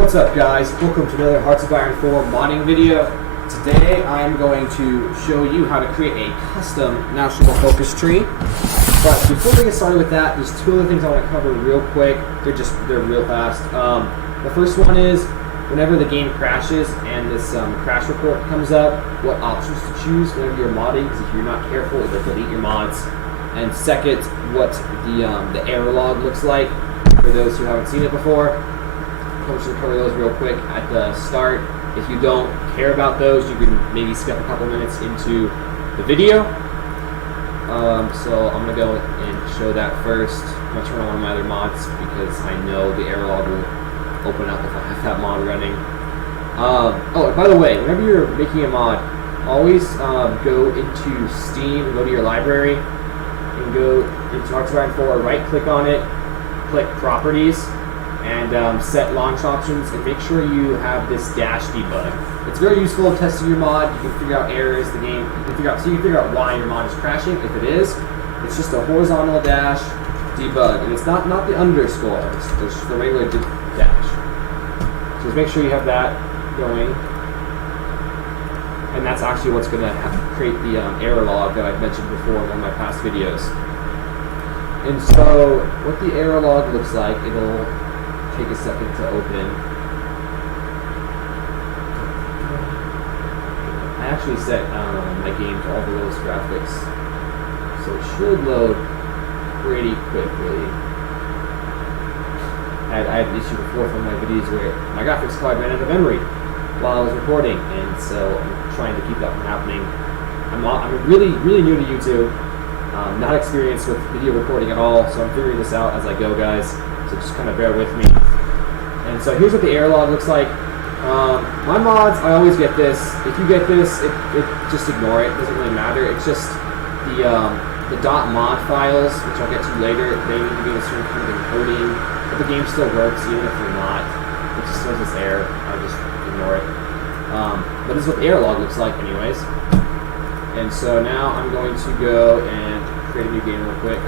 What's up, guys? Welcome to another Hearts of Iron 4 modding video. Today I'm going to show you how to create a custom national focus tree. But before we get started with that, there's two other things I want to cover real quick. They're real fast. The first one is whenever the game crashes and this crash report comes up, what options to choose whenever you're modding, because if you're not careful, it'll delete your mods. And second, what the error log looks like for those who haven't seen it before. I'm just going to cover those real quick at the start. If you don't care about those, you can maybe skip a couple minutes into the video. So I'm going to go and show that first. I'm going to turn on one of my other mods because I know the error log will open up if I have that mod running. Oh, by the way, whenever you're making a mod, always go into Steam and go to your library and go into Hearts of Iron 4, right click on it, click Properties, and set launch options, and make sure you have this dash debug. It's very useful in testing your mod. You can figure out errors in the game. You can figure out why your mod is crashing. If it is, it's just a horizontal dash debug, and it's not the underscore. It's just the regular dash. So just make sure you have that going, and that's actually what's going to create the error log that I've mentioned before in one of my past videos. And so, what the error log looks like, it'll take a second to open. I actually set my game to all the lowest graphics, so it should load pretty quickly. I had an issue before from my videos where my graphics card ran out of memory while I was recording, and so I'm trying to keep that from happening. I'm really new to YouTube. Not experienced with video recording at all, so I'm figuring this out as I go, guys. So just kind of bear with me. And so here's what the error log looks like. My mods, I always get this. If you get this, it just ignore it. It doesn't really matter. It's just the .mod files, which I'll get to later. They need to be in a certain kind of encoding, but the game still works even if they're not. It just shows this error. I just ignore it. But this is what the error log looks like, anyways. And so now I'm going to go and create a new game real quick,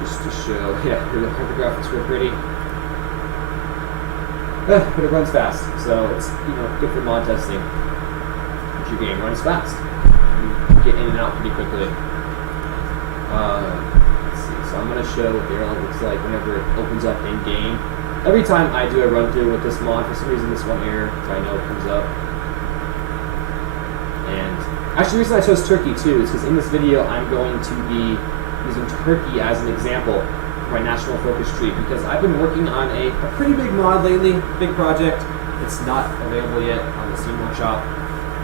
just to show. Yeah, the graphics were pretty. But it runs fast, so it's good for mod testing. But your game runs fast. You get in and out pretty quickly. Let's see. So I'm going to show what the error log looks like whenever it opens up in game. Every time I do a run through with this mod, for some reason this one error I know comes up. And actually, the reason I chose Turkey too is because in this video I'm going to be using Turkey as an example for my national focus tree, because I've been working on a pretty big mod lately, big project. It's not available yet on the Steam Workshop,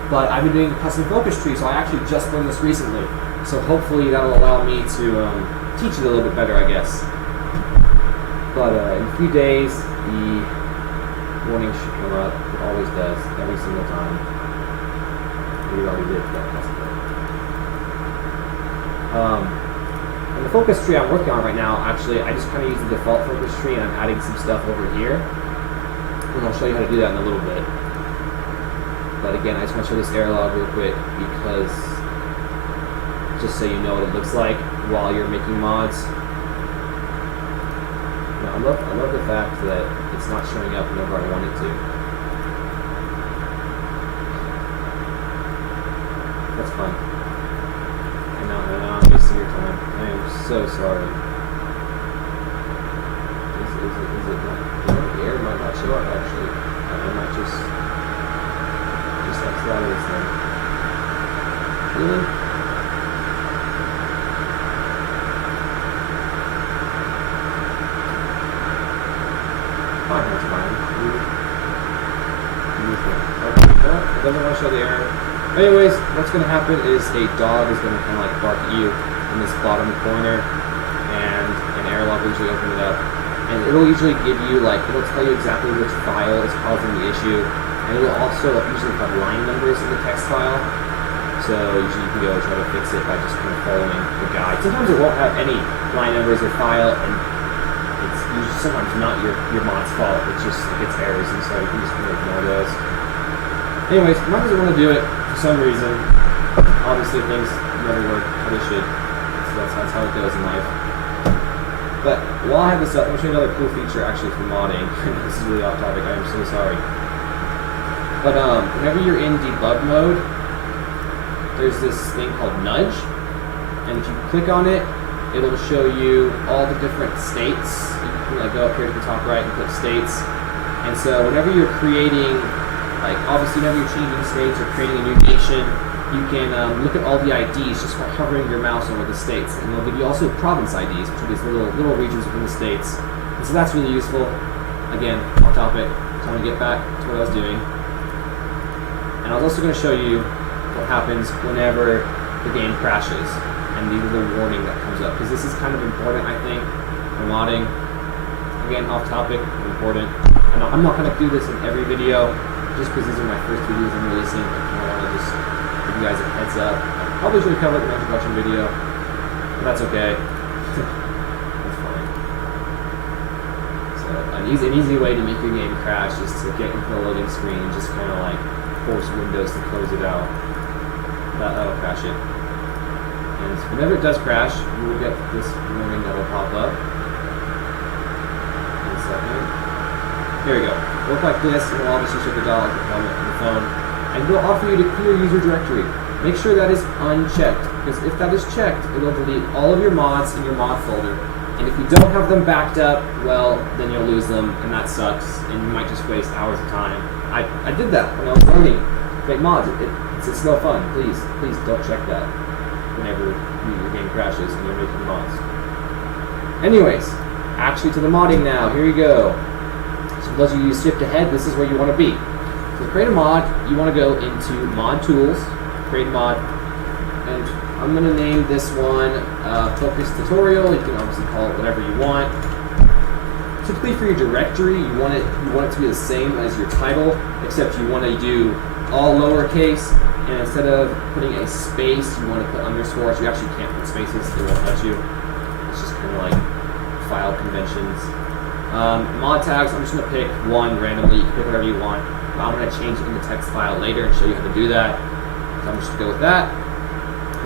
but I've been doing a custom focus tree, so I actually just learned this recently. So hopefully that'll allow me to teach it a little bit better, I guess. But in a few days, the warning should come up. It always does, every single time. We already did that. And the focus tree I'm working on right now, actually, I just kind of use the default focus tree, and I'm adding some stuff over here. And I'll show you how to do that in a little bit. But again, I just want to show this error log real quick, because just so you know what it looks like while you're making mods. I love the fact that it's not showing up whenever I want it to. That's fun. I know I'm wasting your time. I am so sorry. Is it not? The error might not show up actually. I might just X out of this thing. Really? Fine, that's fine. Okay, no, it doesn't want to show the error. Anyways, what's going to happen is a dog is going to kind of like bark at you in this bottom corner, and an error log will usually open it up. And it'll usually give you, it'll tell you exactly which file is causing the issue. And it'll also usually have line numbers in the text file. So usually you can go try to fix it by just kind of following the guide. Sometimes it won't have any line numbers or file, and it's usually sometimes not your mod's fault. It's just it gets errors, and so you can just kind of ignore those. Anyways, mod doesn't want to do it for some reason. Obviously things never work how they should. So that's how it goes in life. But while I have this up, I'm going to show you another cool feature actually for modding. This is really off topic, I am so sorry. But whenever you're in debug mode, there's this thing called nudge, and if you click on it, it'll show you all the different states. You can go up here to the top right and click states. And so whenever you're creating, like obviously whenever you're changing states or creating a new nation, you can look at all the IDs just by hovering your mouse over the states. And it'll give you also province IDs, which are these little regions within the states. And so that's really useful. Again, off topic, so I'm going to get back to what I was doing. And I was also going to show you what happens whenever the game crashes and the little warning that comes up, because this is kind of important, I think, for modding. Again, off topic, important. And I'm not going to do this in every video, just because these are my first videos I'm releasing. I want to just give you guys a heads up. I probably should have covered it in an introduction video, but that's okay. That's fine. So an easy way to make your game crash is to get into the loading screen and just kind of like force Windows to close it out. That'll crash it. And whenever it does crash, you will get this warning that will pop up. In a second. Here we go. It'll look like this, and it'll obviously show the dialog on the phone. And it'll offer you to clear user directory. Make sure that is unchecked, because if that is checked, it'll delete all of your mods in your mod folder. And if you don't have them backed up, well, then you'll lose them, and that sucks, and you might just waste hours of time. I did that when I was learning make mods. It's no fun. Please don't check that whenever your game crashes and you're making mods. Anyways, actually to the modding now. Here you go. So for those of you who skipped ahead, this is where you want to be. So to create a mod, you want to go into Mod Tools, Create Mod, and I'm going to name this one Focus Tutorial. You can obviously call it whatever you want. Typically for your directory, you want it to be the same as your title, except you want to do all lowercase, and instead of putting a space, you want to put underscores. You actually can't put spaces, it won't let you. It's just kind of like file conventions. Mod tags, I'm just going to pick one randomly. You can pick whatever you want. But I'm going to change it in the text file later and show you how to do that. So I'm just going to go with that.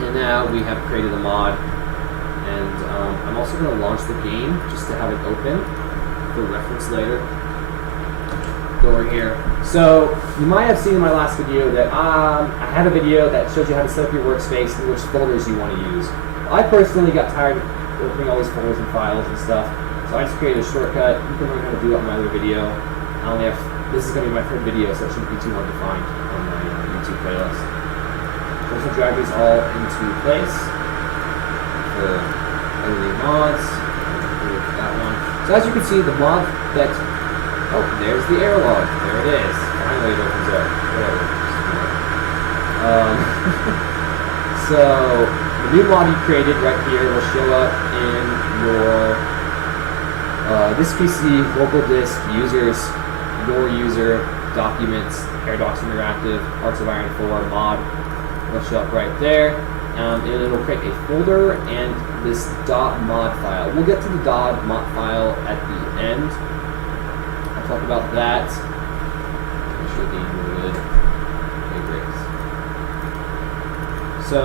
And now we have created a mod. And I'm also going to launch the game just to have it open for reference later. Go over here. So you might have seen in my last video that I had a video that shows you how to set up your workspace and which folders you want to use. I personally got tired of opening all these folders and files and stuff, so I just created a shortcut. You can learn how to do it on my other video. This is going to be my third video, so it shouldn't be too hard to find on my YouTube playlist. So I'm just going to drag these all into place for editing mods. That one. So as you can see, the mod that there's the error log. There it is. Finally it opens up. Whatever. So the new mod you created right here will show up in your this PC, local disk, users, your user, documents, Paradox Interactive, Hearts of Iron 4 mod. It'll show up right there. And it'll create a folder and this .mod file. We'll get to the .mod file at the end. Talk about that. Make sure the game really good. Okay, great. So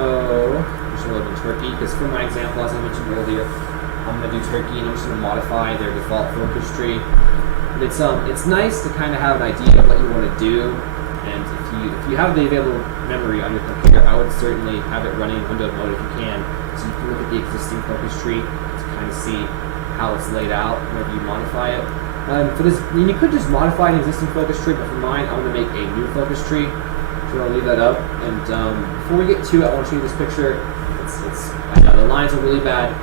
I'm just going to load in Turkey because for my example, as I mentioned earlier, I'm going to do Turkey and I'm just going to modify their default focus tree. But it's nice to kind of have an idea of what you want to do, and if you have the available memory on your computer, I would certainly have it running in window mode if you can, so you can look at the existing focus tree to kind of see how it's laid out whenever you modify it. For this, you could just modify an existing focus tree, but for mine, I'm going to make a new focus tree. So I'll leave that up. And before we get to it, I want to show you this picture. I know the lines are really bad.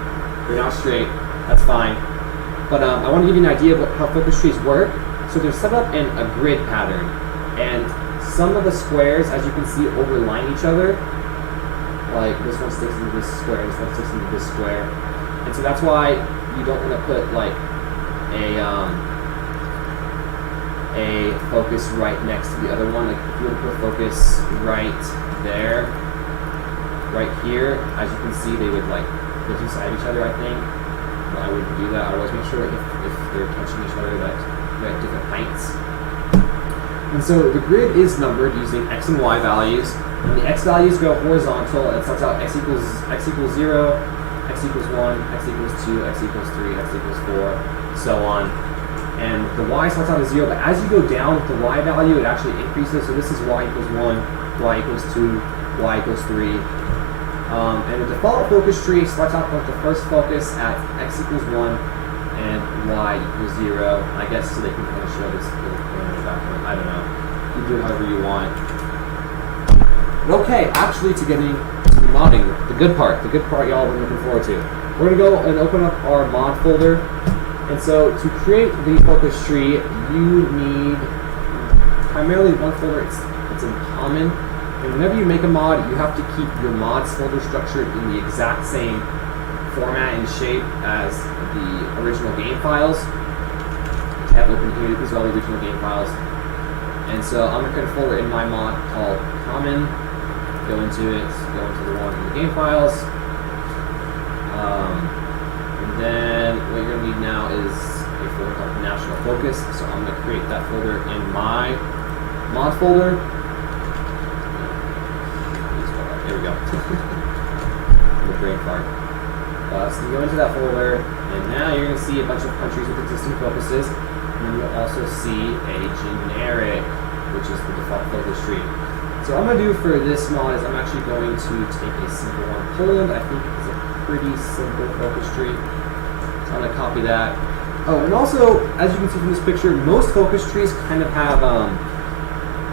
They're not straight. That's fine. But I want to give you an idea of how focus trees work. So they're set up in a grid pattern, and some of the squares, as you can see, overline each other. Like this one sticks into this square, this one sticks into this square, and so that's why you don't want to put like a focus right next to the other one. Like if you were to put focus right there, right here, as you can see, they would like live inside each other, I think. But I wouldn't do that. I always make sure if they're touching each other that they're at different heights. And so the grid is numbered using x and y values. When the x values go horizontal, it starts out x equals 0, x x equals 1, x equals 2, x equals 3, x equals 4, so on. And the y starts out as 0, but as you go down with the y value, it actually increases. So this is y equals 1, y equals 2, y equals 3. And the default focus tree starts out with the first focus at x equals 1 and y equals 0. I guess so they can kind of show this little thing in the background. I don't know. You can do it however you want. But okay, actually to getting to the modding, the good part y'all have been looking forward to. We're going to go and open up our mod folder. And so to create the focus tree, you need primarily one folder. It's in common. And whenever you make a mod, you have to keep your mods folder structured in the exact same format and shape as the original game files. I have open here, these are all the original game files. And so I'm going to create a folder in my mod called common. Go into it, go into the one in the game files. And then what you're going to need now is a folder called national focus. So I'm going to create that folder in my mod folder. There we go. The brain fart. So you go into that folder, and now you're going to see a bunch of countries with existing focuses, and then you'll also see a generic, which is the default focus tree. So what I'm going to do for this mod is I'm actually going to take a simple one. Poland, I think, is a pretty simple focus tree. So I'm going to copy that. Oh, and also, as you can see from this picture, most focus trees kind of have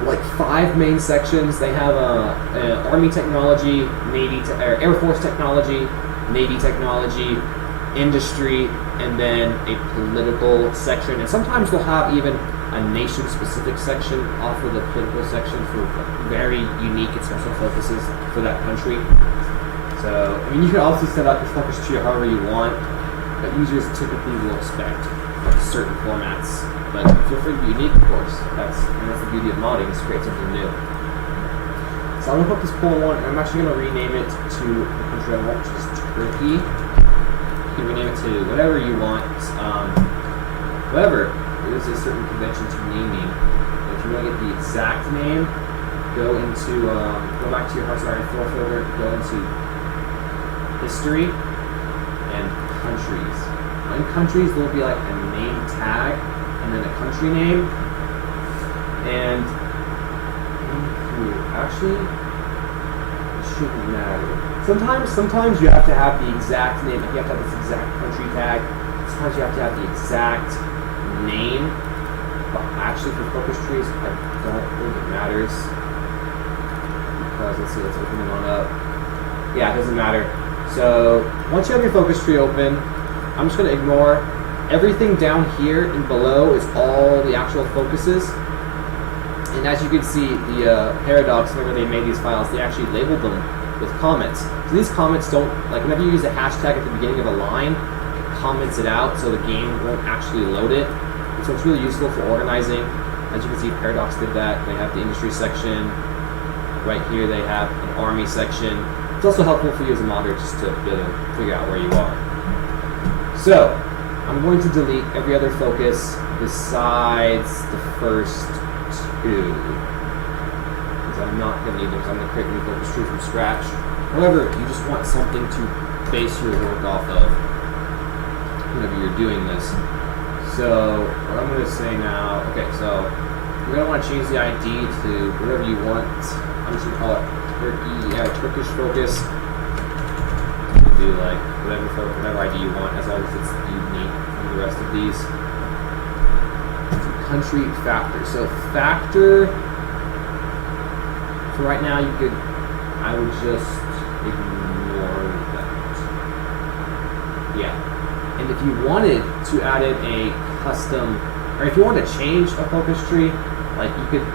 like 5 main sections. They have Army technology, Navy, Air Force technology, Navy technology, industry, and then a political section. And sometimes they'll have even a nation-specific section off of the political section for very unique and special focuses for that country. So, I mean, you can obviously set up your focus tree however you want, but users typically will expect certain formats. But feel free to be unique, of course. That's the beauty of modding, is create something new. So I'm going to put this Poland one, and I'm actually going to rename it to the country I want, which is Turkey. You can rename it to whatever you want. However, there is a certain convention to naming. And if you want to get the exact name, go back to your HOI4 folder, go into history and countries. In countries, there will be like a name tag, and then a country name, and actually, it shouldn't matter. Sometimes you have to have the exact name, like you have to have this exact country tag. Sometimes you have to have the exact name, but actually for focus trees, I don't think it matters, because let's open the one up. Yeah, it doesn't matter. So once you have your focus tree open, I'm just going to ignore everything down here and below is all the actual focuses. And as you can see, the Paradox, whenever they made these files, they actually labeled them with comments. So these comments don't, like whenever you use a hashtag at the beginning of a line, it comments it out so the game won't actually load it. And so it's really useful for organizing. As you can see, Paradox did that. They have the industry section. Right here they have an army section. It's also helpful for you as a modder just to be able to figure out where you are. So, I'm going to delete every other focus besides the first 2. Because I'm not going to need them, because I'm going to create a new focus tree from scratch. However, you just want something to base your work off of whenever you're doing this. So, what I'm going to say now, okay, so you're going to want to change the ID to whatever you want. I'm just going to call it Turkish focus. You can do like whatever ID you want, as long as it's unique from the rest of these. Country factor. So factor, for right now, I would just ignore that. Yeah. And if you wanted to add in a custom, or if you wanted to change a focus tree, like you could,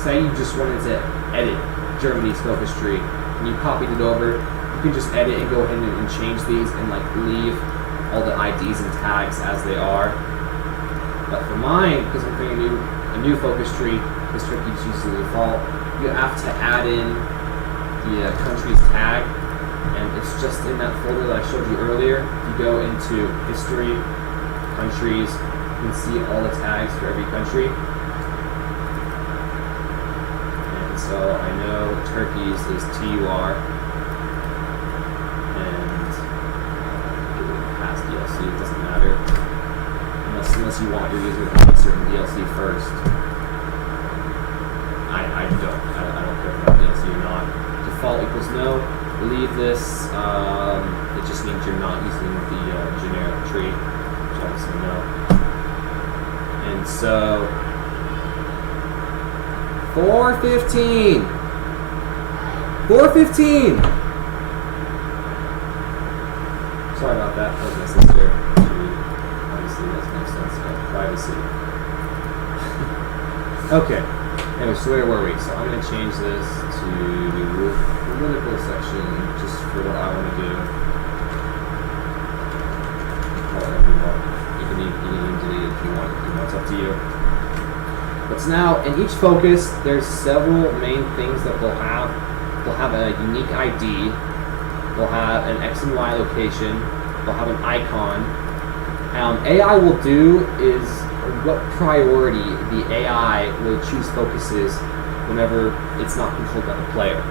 say you just wanted to edit Germany's focus tree, and you copied it over, you can just edit and go ahead and change these and like leave all the IDs and tags as they are. But for mine, because I'm creating a new focus tree, because Turkey just uses the default, you have to add in the country's tag, and it's just in that folder that I showed you earlier. If you go into history, countries, you can see all the tags for every country. And so I know Turkey's is TUR, and unless you want your user to have a certain DLC first. I don't care if that DLC or not. Default equals no. Leave this. It just means you're not using the generic tree, which obviously no. And so 415. 415. Sorry about that. That was necessary. Obviously, makes no sense. Privacy. Okay. Anyway, so where were we? So I'm going to change this to political section just for what I want to do. Whatever you want. You can even delete it if you want. It's up to you. But so now, in each focus, there's several main things that they'll have. They'll have a unique ID. They'll have an X and Y location. They'll have an icon. AI will do is what priority the AI will choose focuses whenever it's not controlled by the player.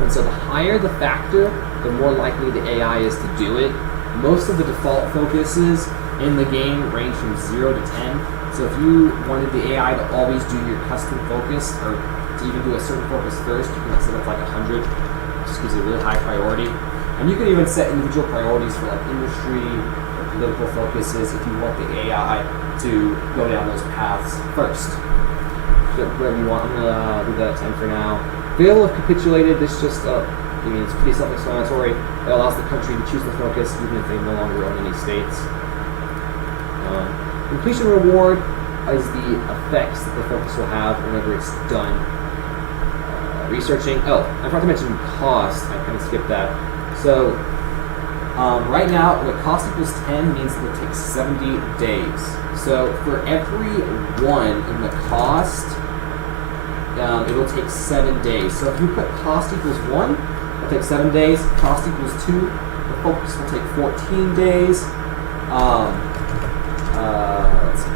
And so the higher the factor, the more likely the AI is to do it. Most of the default focuses in the game range from 0 to 10. So if you wanted the AI to always do your custom focus, or to even do a certain focus first, you can set it like 100. Just gives you a really high priority. And you can even set individual priorities for like industry or political focuses if you want the AI to go down those paths first. So whatever you want. I'm gonna leave that at 10 for now. Fail if capitulated. This just it's pretty self-explanatory. It allows the country to choose the focus even if they no longer own any states. Completion reward is the effects that the focus will have whenever it's done researching. Oh, I forgot to mention cost. I kind of skipped that. So right now, the cost equals 10 means it will take 70 days. So for every 1 in the cost, it will take 7 days. So if you put cost equals 1, it will take 7 days. Cost equals 2, the focus will take 14 days. Let's see.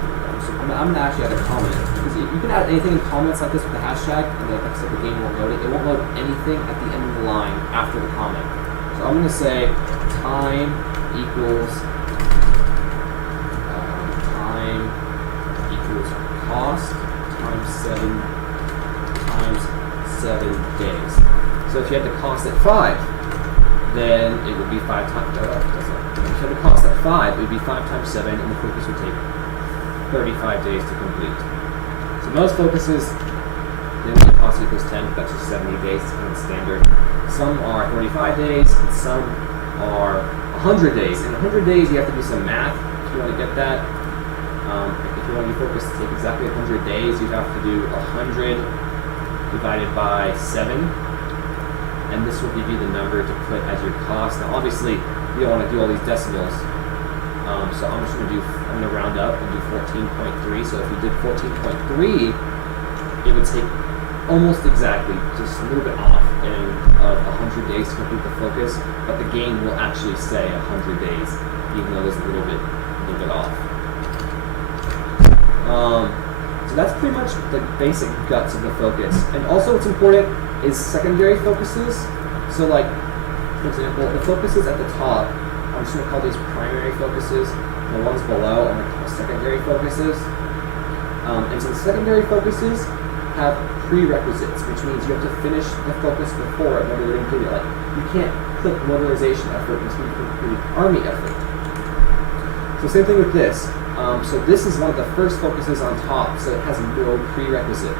I'm going to actually add a comment. Because you can add anything in comments like this with the hashtag, and like I said, the game won't load it. It won't load anything at the end of the line after the comment. So I'm going to say time equals cost times 7 days. So if you had the cost at 5, then it would be 5 times. If you had the cost at 5, it would be 5 times 7, and the focus would take 35 days to complete. So most focuses, then the cost equals 10, that's just 70 days, it's kind of standard. Some are 35 days, and some are 100 days. In 100 days, you have to do some math if you want to get that. If you want your focus to take exactly 100 days, you'd have to do 100 divided by 7, and this will give you the number to put as your cost. Now, obviously, you don't want to do all these decimals, so I'm just going to round up and do 14.3. So if you did 14.3, it would take almost exactly, just a little bit off, in 100 days to complete the focus, but the game will actually say 100 days, even though it's a little bit off. So that's pretty much the basic guts of the focus. And also what's important is secondary focuses. So like, for example, the focuses at the top, I'm just going to call these primary focuses. The ones below I'm going to call secondary focuses. And so the secondary focuses have prerequisites, which means you have to finish the focus before in order to include it. Like, you can't click mobilization effort until you complete army effort. So same thing with this. So this is one of the first focuses on top, so it has no prerequisite.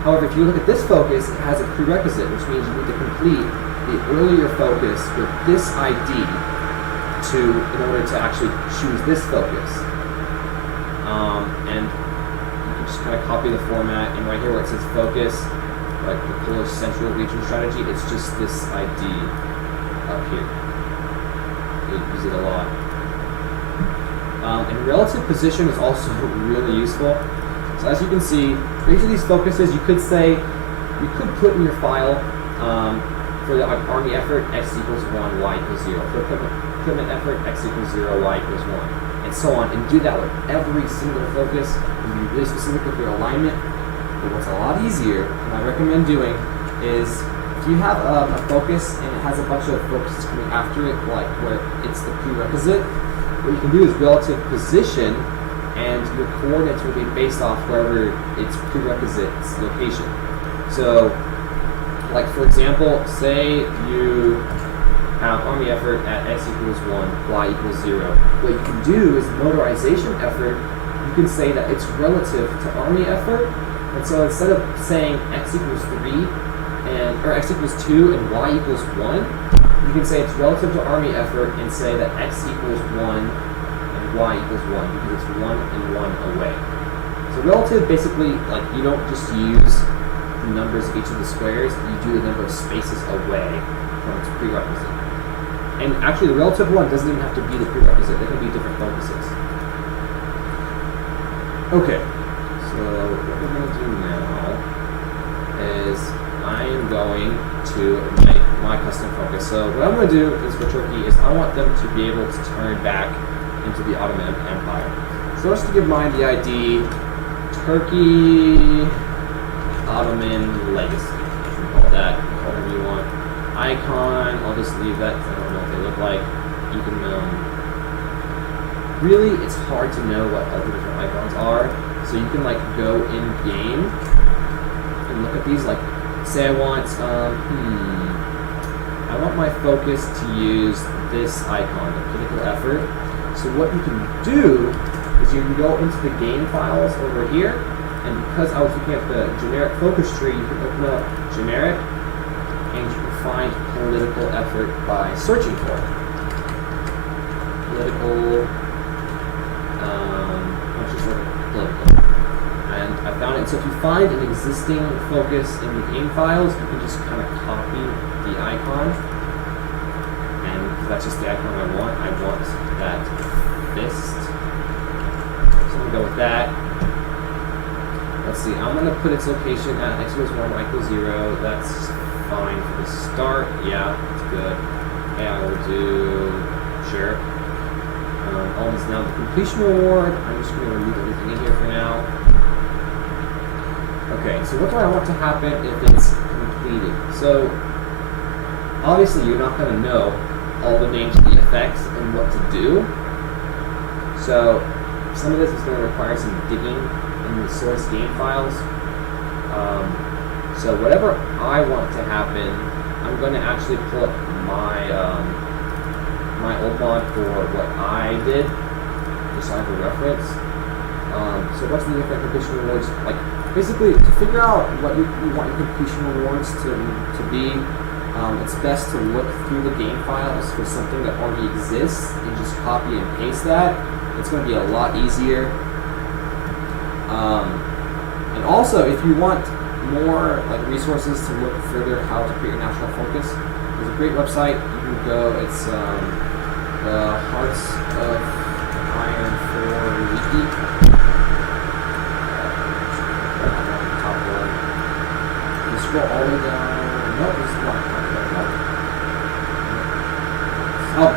However, if you look at this focus, it has a prerequisite, which means you need to complete the earlier focus with this ID in order to actually choose this focus. And you can just kind of copy the format, and right here where it says focus, like the Polish Central Region Strategy, it's just this ID up here. You use it a lot. And relative position is also really useful. So as you can see, for each of these focuses, you could put in your file for the army effort, x equals 1, y equals 0. For equipment effort, x equals 0, y equals 1, and so on. And do that with every single focus, and be really specific with your alignment. But what's a lot easier, and I recommend doing, is if you have a focus and it has a bunch of focuses coming after it, like where it's the prerequisite, what you can do is relative position and your coordinates will be based off wherever its prerequisites location. So, like for example, say you have army effort at x equals 1, y equals 0. What you can do is motorization effort, you can say that it's relative to army effort. And so instead of saying x equals 3 or x equals 2 and y equals 1, you can say it's relative to army effort and say that x equals 1 and y equals 1 because it's 1 and 1 away. So relative basically, like, you don't just use the numbers of each of the squares, you do the number of spaces away from its prerequisite. And actually the relative one doesn't even have to be the prerequisite, they can be different focuses. Okay, so what we're going to do now is I am going to make my custom focus. So what I'm going to do is for Turkey is I want them to be able to turn back into the Ottoman Empire. So just to give mine the ID, Turkey Ottoman Legacy. You can call that whatever you want. Icon, I'll just leave that because I don't know what they look like. You can, really, it's hard to know what all the different icons are. So you can like go in game and look at these. Like, say I want, I want my focus to use this icon, the political effort. So what you can do is you can go into the game files over here, and because I was looking at the generic focus tree, you can open up generic, and you can find political effort by searching for it. Political, let's just look at political. And I found it. So if you find an existing focus in the game files, you can just kind of copy the icon. And because that's just the icon I want that fist. So I'm going to go with that. Let's see, I'm going to put its location at x equals 1, y equals 0. That's fine for the start. Yeah, it's good. Okay, I will do sure. All this now, the completion reward, I'm just going to remove everything in here for now. Okay, so what do I want to happen if it's completed? So, obviously you're not going to know all the names of the effects and what to do. So, some of this is going to require some digging in the source game files. So whatever I want to happen, I'm going to actually pull up my my old mod for what I did, just so I have a reference. So what's the different completion rewards? Like, basically, to figure out what you want your completion rewards to be, it's best to look through the game files for something that already exists and just copy and paste that. It's going to be a lot easier. And also, if you want more like resources to look further how to create a national focus, there's a great website. You can go. It's the Hearts of Iron 4 Wiki. Top one. You scroll all the way down. No, this is not. Oh.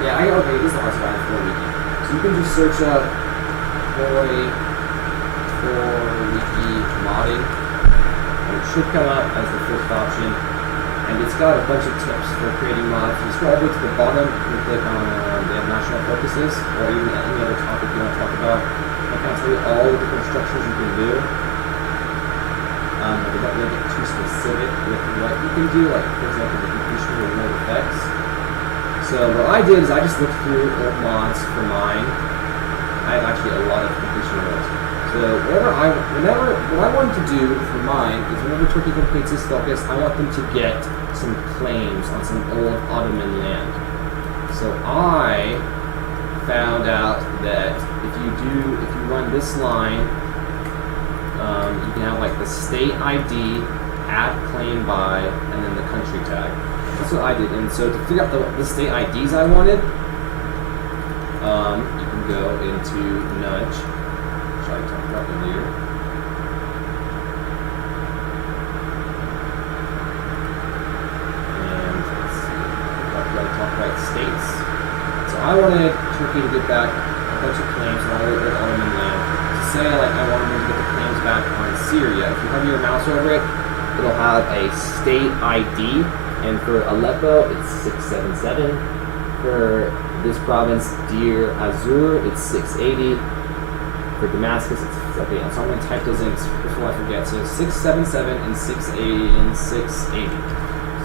Yeah, okay, it is the Hearts of Iron 4 Wiki. So you can just search up HOI4 Wiki modding, and it should come up as the first option. And it's got a bunch of tips for creating mods. If you scroll all the way to the bottom, you can click on the national focuses, or even any other topic you want to talk about. I can tell you all the different structures you can do. But they don't really get too specific with what you can do, like, for example, the completion reward effects. So what I did is I just looked through old mods for mine. I have actually a lot of completion rewards. So what I wanted to do for mine is whenever Turkey completes this focus, I want them to get some claims on some old Ottoman land. So I found out that if you run this line, you can have like the state ID, add claim by, and then the country tag. That's what I did. And so to figure out the state IDs I wanted, you can go into Nudge, which I talked about earlier. And let's see, I talked about states. So I wanted Turkey to get back a bunch of claims on all of their Ottoman land. To say, like, I wanted them to get the claims back on Syria. If you hover your mouse over it, it'll have a state ID And for Aleppo, it's 677. For this province, Deir Azur, it's 680. For Damascus, it's okay. So I'm going to type those in before I forget. So 677 and 680 and 680.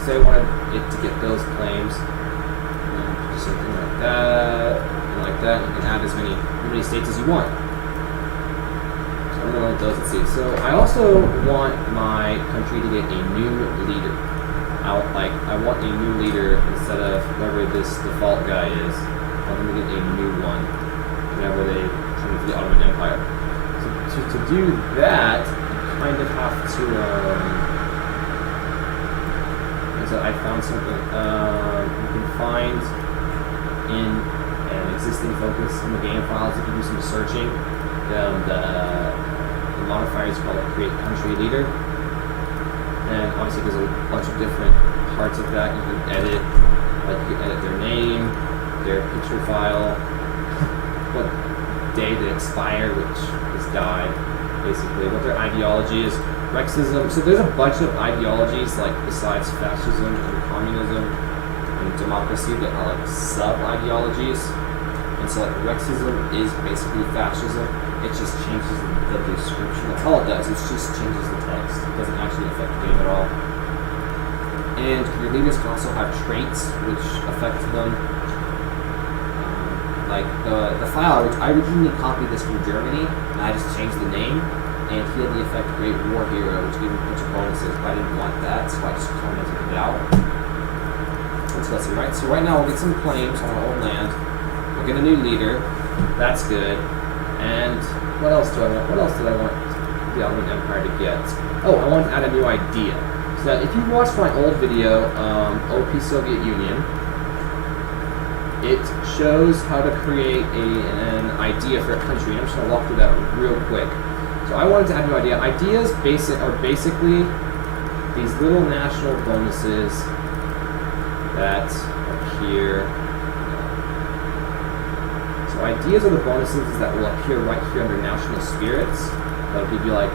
So I wanted it to get those claims. Do something like that, and like that. You can add as many states as you want. So I'm going with those. Let's see. So I also want my country to get a new leader. I want a new leader instead of whoever this default guy is. I want them to get a new one whenever they come into the Ottoman Empire. So to do that, you kind of have to. So I found something you can find in an existing focus in the game files. If you do some searching, the modifier is called create country leader. And obviously there's a bunch of different parts of that you can edit. Like you can edit their name, their picture file, what day they expire, which is died, basically, what their ideology is. Rexism, so there's a bunch of ideologies, like besides fascism and communism and democracy, that are like sub-ideologies. And so like Rexism is basically fascism. It just changes the description. That's all it does. It just changes the text. It doesn't actually affect the game at all. And your leaders can also have traits which affect them. Like the file, which I originally copied this from Germany, and I just changed the name. And he had the effect Great War Hero, which gave me a bunch of bonuses, but I didn't want that, so I just commented it out. So let's see, right? So right now we'll get some claims on our own land. We'll get a new leader. That's good. And what else do I want? What else did I want the Ottoman Empire to get? Oh, I want to add a new idea. So if you watched my old video, OP Soviet Union, it shows how to create an idea for a country. I'm just going to walk through that real quick. So I wanted to add a new idea. Ideas are basically these little national bonuses that appear. So ideas are the bonuses that will appear right here under national spirits. That'll give you like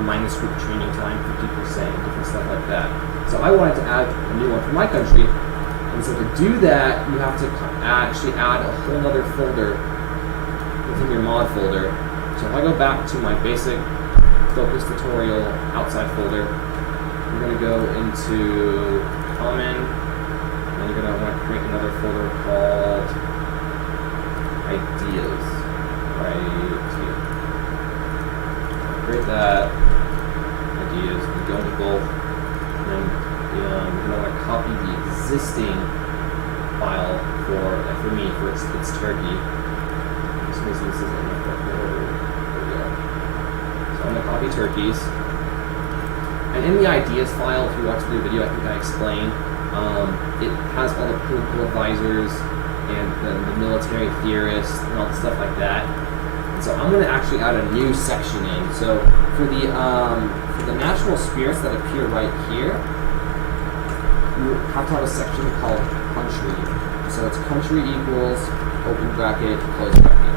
minus group training time, 50%, and different stuff like that. So I wanted to add a new one for my country. And so to do that, you have to actually add a whole other folder within your mod folder. So if I go back to my basic focus tutorial outside folder, I'm going to go into common, and you're going to want to create another folder called ideas, right here. Create that, ideas, we go into both, and then you're going to want to copy the existing file for me, for it's Turkey. So this is in the folder. I'm going to copy turkeys. And in the ideas file, if you watch the video, I think I explained, it has all the political advisors and the military theorists and all the stuff like that. And so I'm going to actually add a new section in. So for the national spirits that appear right here, you have to have a section called country. So it's country equals open bracket, close bracket.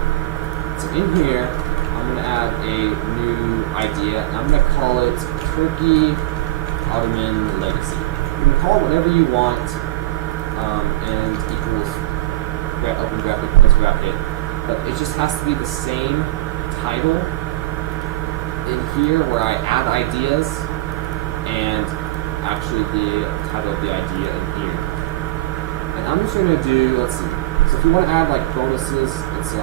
So in here, I'm going to add a new idea, and I'm going to call it Turkey Ottoman Legacy. You can call it whatever you want, and equals open bracket, close bracket, but it just has to be the same title in here where I add ideas, and actually the title of the idea in here. And I'm just going to do, let's see, so if you want to add like bonuses, it's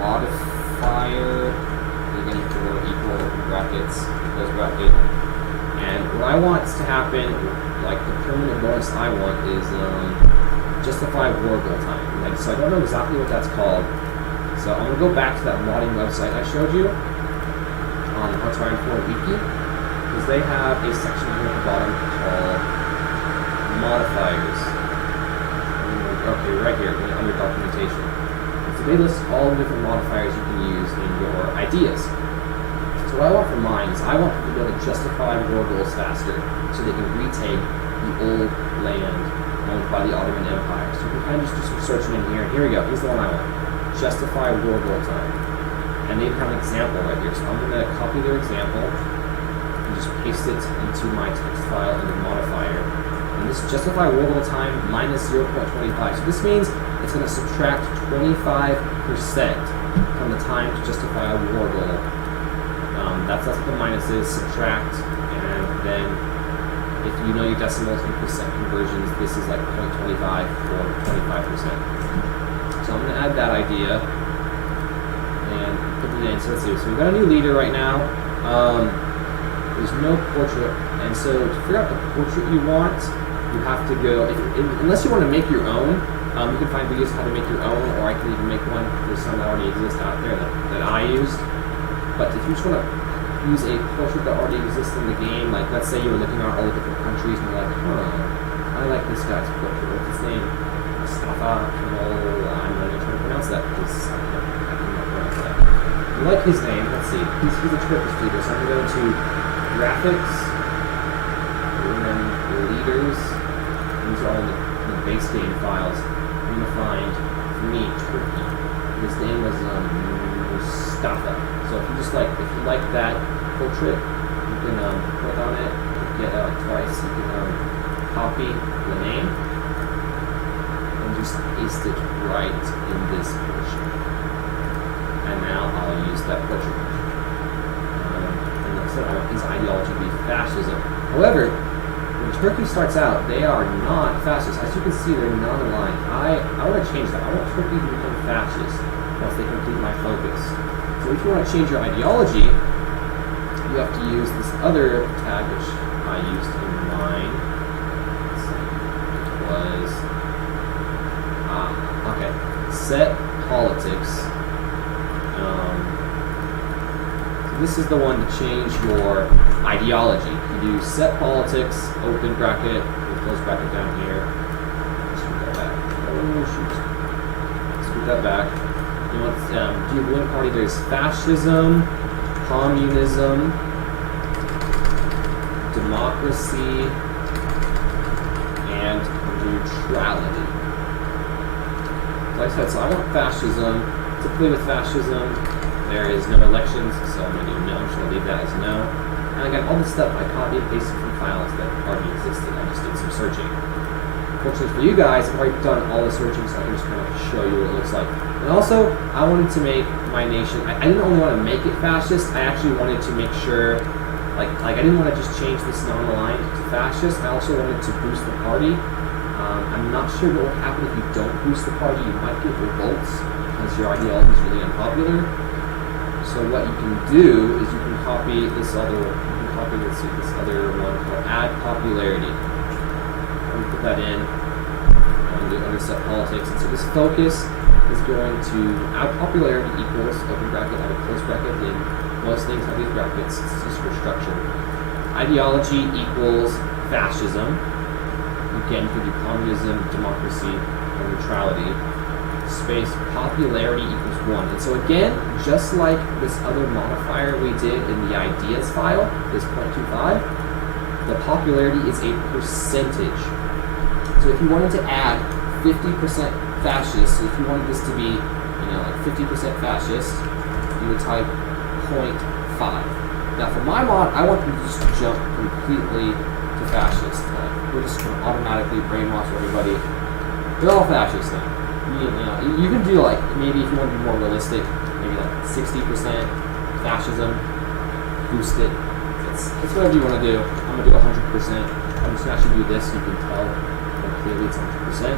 modifier, again for equal brackets, close bracket. And what I want to happen, like the permanent bonus I want, is justify war goal time. So I don't know exactly what that's called. So I'm gonna go back to that modding website I showed you on HOI4 wiki, because they have a section here at the bottom called modifiers. Okay, right here under documentation. So they list all the different modifiers you can use in your ideas. So what I want for mine is I want people to be able to justify war goals faster so they can retake the old land owned by the Ottoman Empire. So you can kind of just do some searching in here. Here we go. Here's the one I want. Justify war goal time. And they have an example right here. So I'm going to copy their example and just paste it into my text file under modifier. And this justify worldable time minus 0.25. So this means it's going to subtract 25% from the time to justify a war goal. That's what the minus is, subtract, and then if you know your decimals and percent conversions, this is like 0.25 or 25%. So I'm going to add that idea and put it in. So let's see. So we've got a new leader right now. There's no portrait, and so to figure out the portrait you want, you have to go, unless you want to make your own, you can find videos how to make your own, or I can even make one. There's some that already exist out there that I used. But if you just want to use a portrait that already exists in the game, like let's say you were looking around all the different countries and you're like, I like this guy's portrait. What's his name? Mustafa Kemal. I'm not even trying to pronounce that because I cannot pronounce that. You like his name? Let's see. He's a Turkish leader, so I'm going to go to graphics, and then leaders. These are all the base game files. I'm going to find, for me, Turkey. His name was Mustafa. So if you like that portrait, you can click on it, get out twice. You can copy the name and just paste it right in this portion. And now I'll use that portrait. And like I said, I want his ideology to be fascism. However, when Turkey starts out, they are not fascist. As you can see, they're non-aligned. I want to change that. I want Turkey to become fascist once they complete my focus. So if you want to change your ideology, you have to use this other tag, which I used in mine. It was, okay, set politics. So this is the one to change your ideology. You do set politics, open bracket, close bracket down here. Scoot that back. Oh shoot. Scoot that back. You want do you one party? There's fascism, communism, democracy, and neutrality. Like I said, so I want fascism. Typically with fascism, there is no elections, so I'm going to do no. I'm just going to leave that as no. And I got all this stuff I copied and pasted from files that already existed. I just did some searching. Fortunately for you guys, I've already done all the searching, so I can just kind of show you what it looks like. And also, I wanted to make my nation, I didn't only want to make it fascist, I actually wanted to make sure, like I didn't want to just change this non-aligned to fascist, I also wanted to boost the party. I'm not sure what will happen if you don't boost the party. You might get revolts because your ideology is really unpopular. So what you can do is you can copy this other one called add popularity. I'm going to put that in under set politics. And so this focus is going to add popularity equals open bracket, add a close bracket in. Most things have these brackets. It's just for structure. Ideology equals fascism. Again, you can do communism, democracy, or neutrality. Space popularity equals 1. And so again, just like this other modifier we did in the ideas file, this 0.25, the popularity is a percentage. So if you wanted to add 50% fascist, if you wanted this to be, like 50% fascist, you would type 0.5. Now for my mod, I want them to just jump completely to fascist. We're just going to automatically brainwash everybody. They're all fascist now. You can do like, maybe if you want to be more realistic, maybe like 60% fascism, boost it. It's whatever you want to do. I'm going to do 100%. I'm just going to actually do this so you can tell more clearly it's 100%.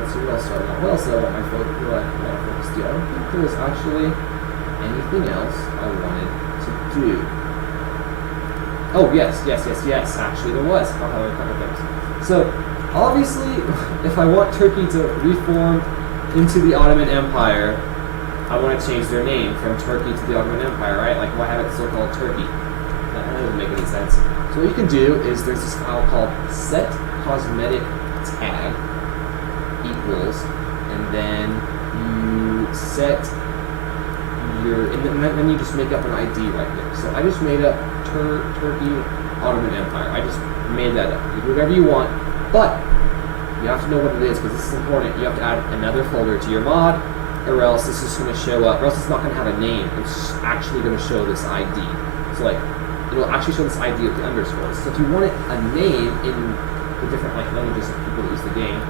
Let's see what else do I want. What else do I want my focus to do? I don't think there was actually anything else I wanted to do. Oh, yes, actually there was. I'll have a couple things. So, obviously, if I want Turkey to reform into the Ottoman Empire, I want to change their name from Turkey to the Ottoman Empire, right? Like, why have it still called Turkey? That doesn't make any sense. So what you can do is there's this file called set cosmetic tag equals, and then you set your, and then you just make up an ID right there. So I just made up Turkey Ottoman Empire. I just made that up. You do whatever you want, but you have to know what it is because this is important. You have to add another folder to your mod, or else this is going to show up, or else it's not going to have a name. It's actually going to show this ID. So like it'll actually show this ID of the underscores. So if you want a name in the different languages of people that use the game,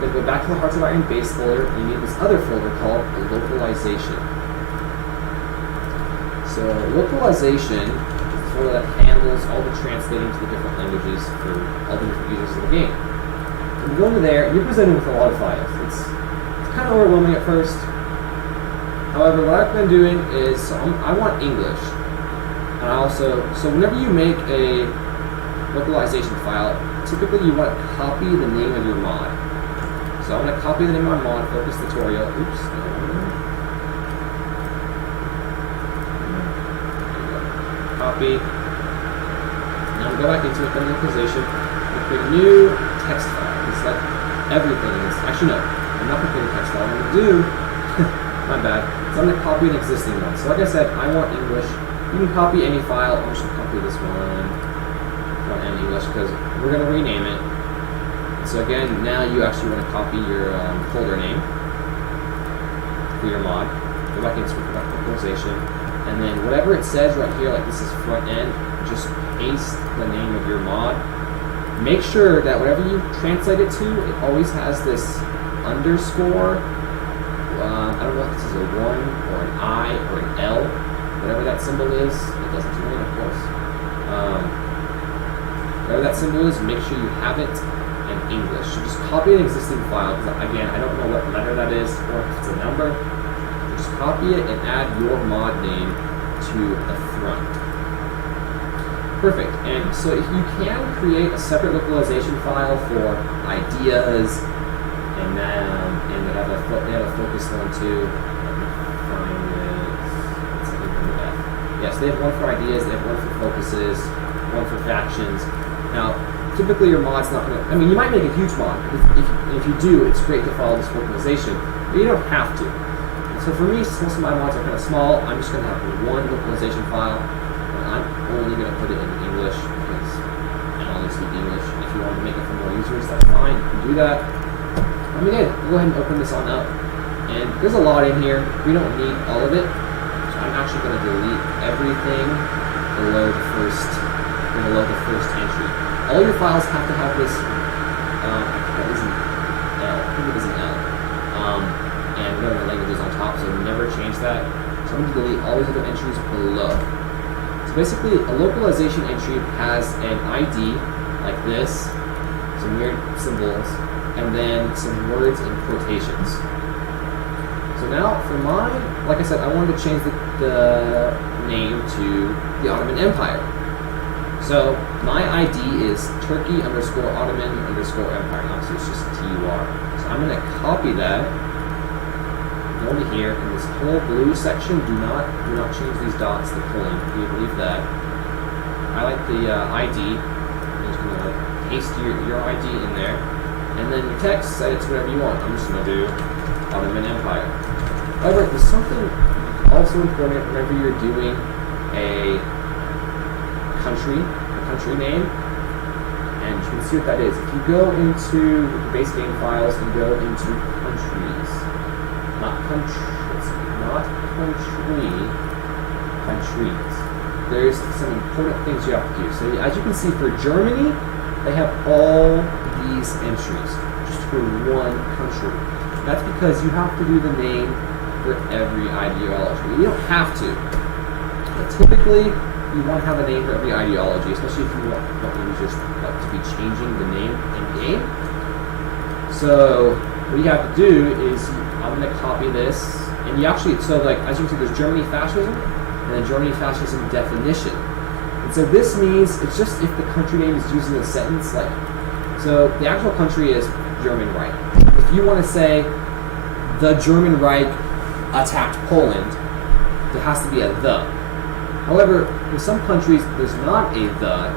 then go back to the Hearts of Iron base folder, and you need this other folder called localization. So localization is the folder that handles all the translating to the different languages for all the different users of the game. When you go into there, you're presented with a lot of files. It's kind of overwhelming at first. However, what I've been doing is, I want English. And I also, so whenever you make a localization file, typically you want to copy the name of your mod. So I'm going to copy the name of my mod, focus tutorial. Oops. Copy. Now I'm going to go back into it, localization, and create a new text file. It's like everything in this. Actually, no. I'm not going to create a text file. I'm going to do, my bad. So I'm going to copy an existing one. So like I said, I want English. You can copy any file. I'm just going to copy this one. Front end English, because we're going to rename it. So again, now you actually want to copy your folder name for your mod. Go back into localization. And then whatever it says right here, like this is front end, just paste the name of your mod. Make sure that whatever you translate it to, it always has this underscore. I don't know if this is a 1 or an I or an L, whatever that symbol is. It doesn't do it, of course. Whatever that symbol is, make sure you have it in English. So just copy an existing file, because again, I don't know what letter that is or if it's a number. Just copy it and add your mod name to the front. Perfect. And so if you can create a separate localization file for ideas, and they have a focus one too. Find it. Yes, they have one for ideas, they have one for focuses, one for factions. Now, typically your mod's not going to, I mean, you might make a huge mod. If you do, it's great to follow this localization, but you don't have to. So for me, since most of my mods are kind of small, I'm just going to have one localization file, and I'm only going to put it in English, because I only speak English. If you want to make it for more users, that's fine, you can do that. I mean, yeah, go ahead and open this on up. And there's a lot in here. We don't need all of it. So I'm actually going to delete everything below the first entry. All your files have to have this, that is an L, I think it is an L. And whatever language is on top, so never change that. So I'm going to delete all these other entries below. So basically, a localization entry has an ID, like this, some weird symbols, and then some words in quotations. So now for mine, like I said, I wanted to change the name to the Ottoman Empire. So my ID is Turkey _ Ottoman _ Empire. Now, so it's just TUR. So I'm going to copy that. Go into here in this whole blue section. Do not change these dots to colon. Do you believe that? Highlight the ID. I'm just going to paste your ID in there. And then your text, set it to whatever you want. I'm just going to do Ottoman Empire. However, there's something also important whenever you're doing a country name, and you can see what that is. If you go into the base game files and go into countries, countries, there's some important things you have to do. So as you can see, for Germany, they have all these entries just for one country. That's because you have to do the name for every ideology. You don't have to, but typically you want to have a name for every ideology, especially if you want the users to be changing the name in game. So what you have to do is, I'm going to copy this, and you actually, so like as you can see, there's Germany fascism and then Germany fascism definition. And so this means it's just if the country name is used in a sentence, like, so the actual country is German Reich. If you want to say the German Reich attacked Poland, there has to be a the. However, in some countries there's not a the,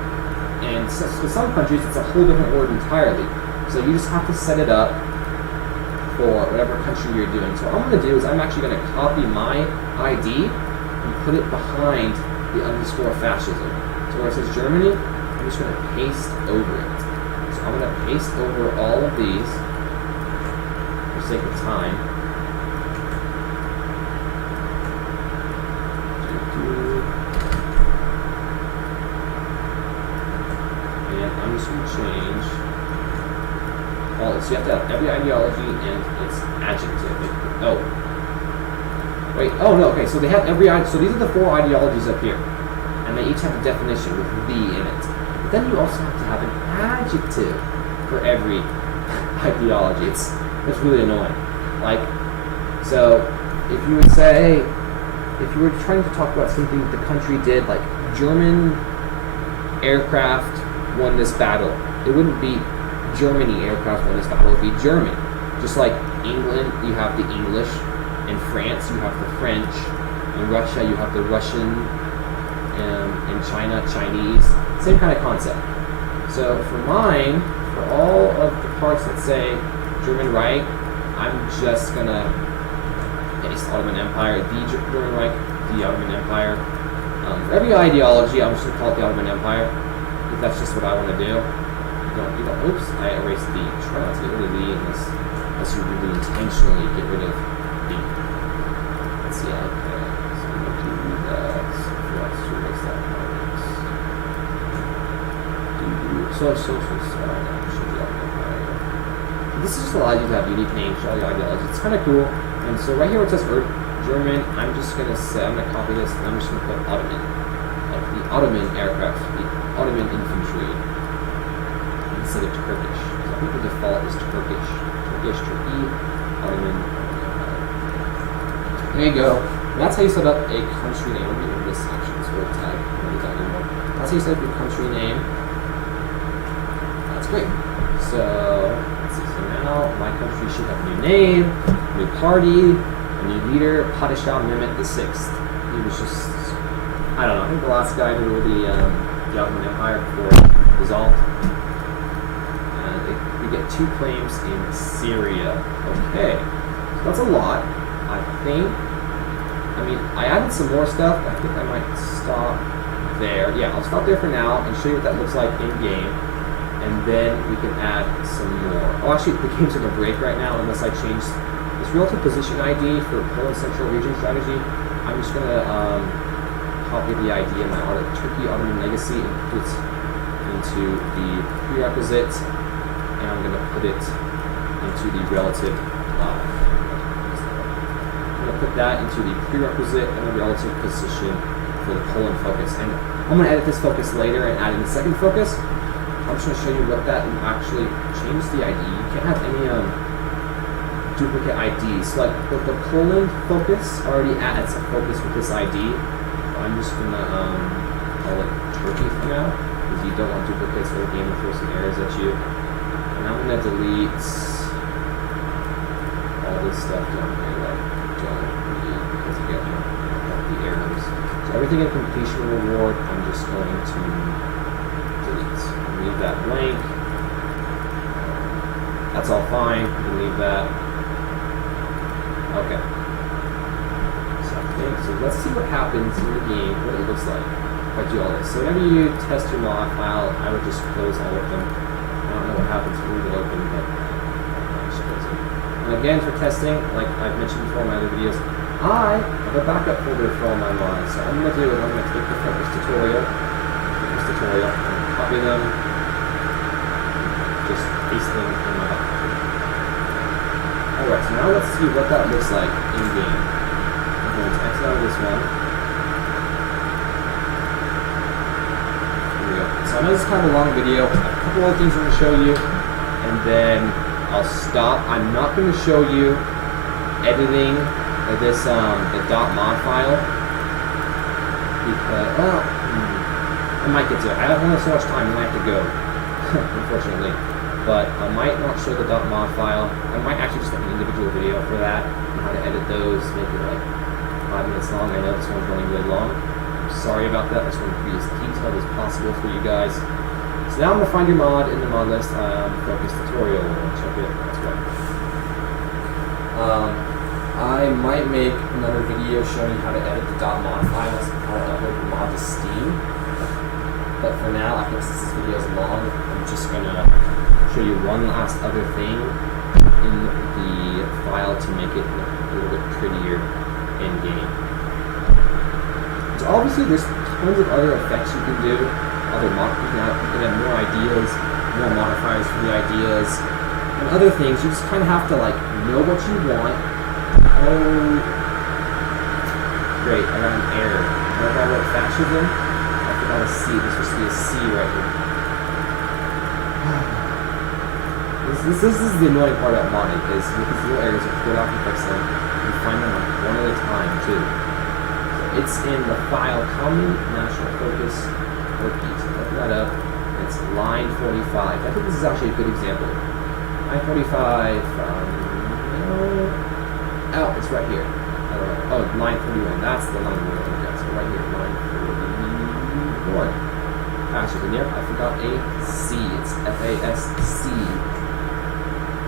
and for some countries it's a whole different word entirely. So you just have to set it up for whatever country you're doing. So what I'm going to do is I'm actually going to copy my ID and put it behind the _ fascism. So where it says Germany, I'm just going to paste over it. So I'm going to paste over all of these for sake of time. change. Well, so you have to have every ideology and its adjective. Oh. Wait, oh no, okay, so they have so these are the 4 ideologies up here. And they each have a definition with the in it. But then you also have to have an adjective for every ideology. It's really annoying. Like, so if you would say, if you were trying to talk about something the country did, like German aircraft won this battle, it wouldn't be Germany aircraft won this battle, it would be German. Just like England, you have the English. In France, you have the French. In Russia, you have the Russian. In China, Chinese. Same kind of concept. So for mine, for all of the parts that say German Reich, I'm just gonna paste Ottoman Empire, the German Reich, the Ottoman Empire. For every ideology, I'm just gonna call it the Ottoman Empire, if that's just what I want to do. You don't. Oops, I erased the. Try not to get rid of the unless you really intentionally get rid of the. Let's see. Okay, so I'm going to do that. Let's erase that part. This just allows you to have unique names for all your ideologies. It's kind of cool. And so right here where it says German, I'm just going to say, I'm going to copy this, and I'm just going to put Ottoman. Like the Ottoman aircraft, the Ottoman infantry, instead of Turkish. So I think the default is Turkish. Turkey, Ottoman. There you go. And that's how you set up a country name. Let me move this section, this little tag. I don't need that anymore. That's how you set up your country name. That's great. So, let's see. So now my country should have a new name, a new party, a new leader, Padishah Mehmet VI. He was just, I don't know, I think the last guy to rule the Ottoman Empire before it dissolved. We get 2 claims in Syria. Okay, so that's a lot. I mean, I added some more stuff. I think I might stop there. Yeah, I'll stop there for now and show you what that looks like in game. And then we can add some more. Oh, actually, the game's on a break right now unless I change this relative position ID for Poland Central Region strategy. I'm just going to copy the ID of my Turkey Ottoman legacy and put it into the prerequisite. And I'm going to put it into the relative. I'm going to put that into the prerequisite and the relative position for the Poland focus. And I'm going to edit this focus later and add in the second focus. I'm just going to show you what that actually changes the ID. You can't have any duplicate IDs. So like with the Poland focus already adds a focus with this ID. I'm just going to call it Turkey for now, because you don't want duplicates for the game to throw some errors at you. And I'm going to delete all this stuff down here that don't need, because again, the errors. So everything in completion reward, I'm just going to delete. Leave that blank. That's all fine. You can leave that. Okay. So let's see what happens in the game, what it looks like if I do all this. So whenever you test your mod file, I would just close all of them. I don't know what happens when we open, but I'll just close it. And again, for testing, like I've mentioned before in my other videos, I have a backup folder for all my mods. So I'm going to do is I'm going to take the focus tutorial, and copy them, just paste them in my backup folder. Alright, so now let's see what that looks like in game. I'm going to exit out of this one. Here we go. So I know this is kind of a long video. I have a couple other things I'm going to show you, and then I'll stop. I'm not going to show you editing this the .mod file because I might get to it. I don't have so much time. I might have to go, unfortunately. But I might not show the .mod file. I might actually just make an individual video for that and how to edit those, make it like 5 minutes long. I know this one's running really long. I'm sorry about that. I just want to be as detailed as possible for you guys. So now I'm going to find your mod in the mod list. Focus tutorial. Check it. That's right. I might make another video showing you how to edit the .mod files and how to upload the mod to Steam. But for now, I think since this video is long, I'm just going to show you one last other thing in the file to make it look a little bit prettier in game. So obviously there's tons of other effects you can do, other mod, you can have more ideas, more modifiers for the ideas and other things. You just kind of have to like know what you want. Oh, great! I got an error. What if I wrote fascism? I forgot a C. This was supposed to be a C right here. This is the annoying part about modding, is with these little errors, you go off and fix them. You find them like one at a time too. So it's in the file Common National Focus Workpiece. Look that up. It's line 45. I think this is actually a good example. Line 45. Oh, it's right here. Oh, line 41. That's the line we're looking at. So right here, line 41. Actually, yep, I forgot a C. It's F-A-S-C.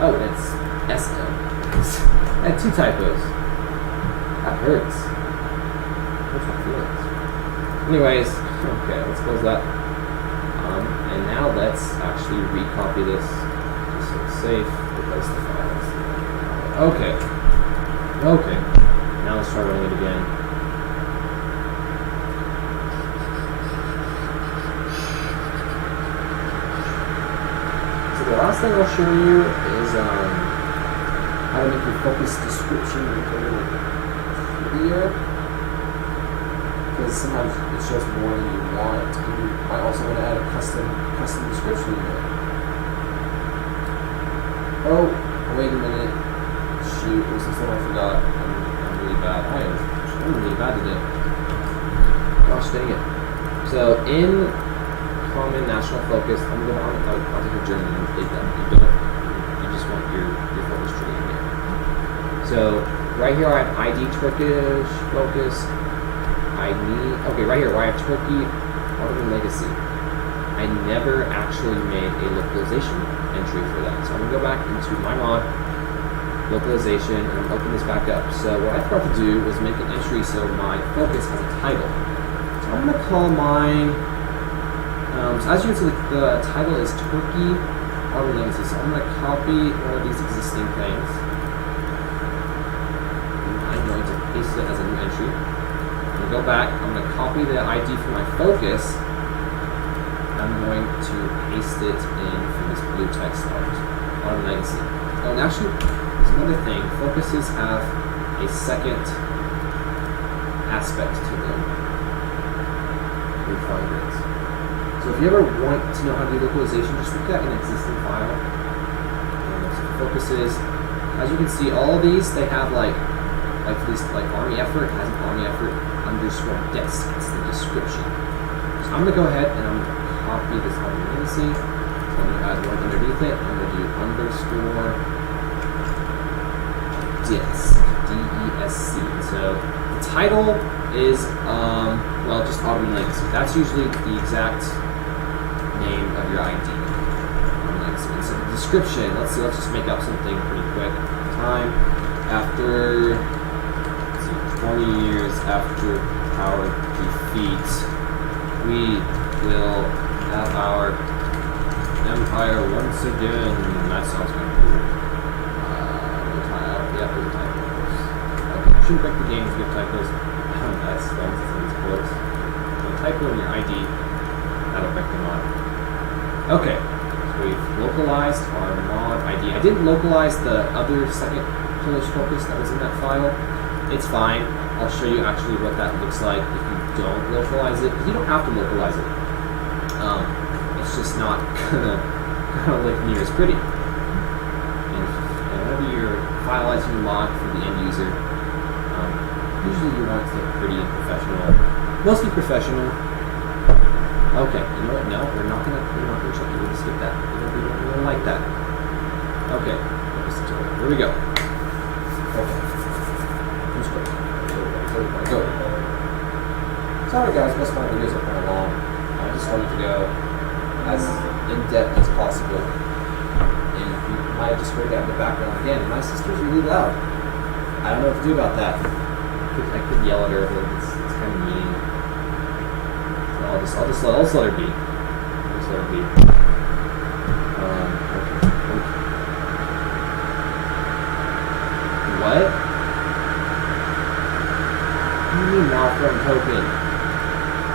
Oh, it's S-M. I had 2 typos. That hurts. Hurts my feelings. Anyways, okay, let's close that. And now let's actually recopy this just so it's safe. Replace the files. Okay. Okay. Now let's try running it again. So the last thing I'll show you is how to make your focus description clear. Because sometimes it shows more than you want. You might also want to add a custom description in there. Oh, wait a minute. Shoot, there's something I forgot. I'm really bad. I'm really bad today. Gosh dang it. So in Common National Focus, I'm going to go on the German and update that. You just want your focus tree in here. So right here I have ID Turkish focus. Okay, right here where I have Turkey, Ottoman legacy. I never actually made a localization entry for that. So I'm going to go back into my mod, localization, and I'm opening this back up. So what I forgot to do was make an entry so my focus has a title. So I'm going to call mine, so as you can see, the title is Turkey, Ottoman legacy. So I'm going to copy one of these existing things. I'm going to paste it as a new entry. Go back, I'm going to copy the ID for my focus. I'm going to paste it in for this blue text art on legacy. Oh, and actually, there's another thing. Focuses have a second aspect to them. Refinements. So if you ever want to know how to do localization, just look at an existing file. So focuses, as you can see, all of these, they have like this, like army effort has an army effort underscore desk. It's the description. So I'm going to go ahead and I'm going to copy this army legacy. So I'm going to add one underneath it. I'm going to do underscore desk. D-E-S-C. So the title is, well, just Ottoman legacy. That's usually the exact name of your ID. Ottoman legacy. And so the description, let's just make up something pretty quick. Time after 20 years after our defeat, we will have our empire once again. That sounds kind of cool. Yeah, there's a typo. Okay, shouldn't break the game if you have typos. That's close. So a typo in your ID, that'll break the mod. Okay, so we've localized our mod ID. I didn't localize the other second Polish focus that was in that file. It's fine. I'll show you actually what that looks like if you don't localize it. Because you don't have to localize it. It's just not gonna look near as pretty. And whenever you're finalizing your mod for the end user, usually you want it to look pretty and professional. Mostly professional. Okay, you know what? No, we're not gonna check you. We're gonna skip that. We don't like that. Okay, here we go. Okay. Go. Sorry guys, most of my videos are kind of long. I just wanted to go as in-depth as possible. And you might just heard that in the background. Again, my sister's really loud. I don't know what to do about that. I could yell at her, but it's kind of mean. So I'll just let her be. I'll just let her be. What? Malformed token.